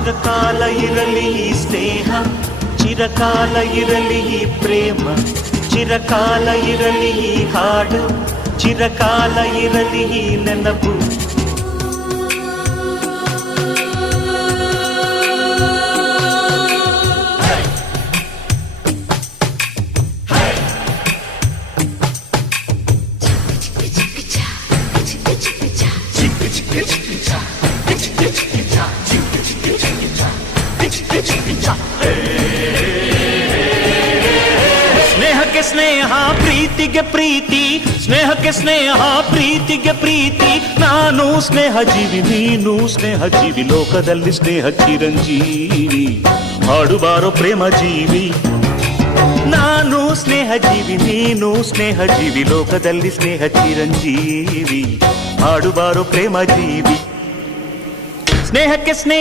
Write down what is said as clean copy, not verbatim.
ಚಿರಕಾಲ ಇರಲಿ ಈ ಸ್ನೇಹ, ಚಿರಕಾಲ ಇರಲಿ ಈ ಪ್ರೇಮ, ಚಿರಕಾಲ ಇರಲಿ ಈ ಹಾಡು, ಚಿರಕಾಲ ಇರಲಿ ಈ ನೆನಪು. ಸ್ನೇಹಕ್ಕೆ ಸ್ನೇಹ, ಪ್ರೀತಿಗೆ ಪ್ರೀತಿ, ಸ್ನೇಹಕ್ಕೆ ಸ್ನೇಹ, ಪ್ರೀತಿಗೆ ಪ್ರೀತಿ. ನಾನು ಸ್ನೇಹ ಜೀವಿ, ನೀನು ಸ್ನೇಹ ಜೀವಿ, ಲೋಕದಲ್ಲಿ ಸ್ನೇಹ ಚಿರಂಜೀವಿ. ಹಾಡುಬಾರೋ ಪ್ರೇಮ ಜೀವಿ. ನಾನು ಸ್ನೇಹ ಜೀವಿ, ನೀನು ಸ್ನೇಹ ಜೀವಿ, ಲೋಕದಲ್ಲಿ ಸ್ನೇಹ ಚಿರಂಜೀವಿ. ಹಾಡುಬಾರೋ ಪ್ರೇಮ ಜೀವಿ. ಸ್ನೇಹಕ್ಕೆ ಸ್ನೇಹ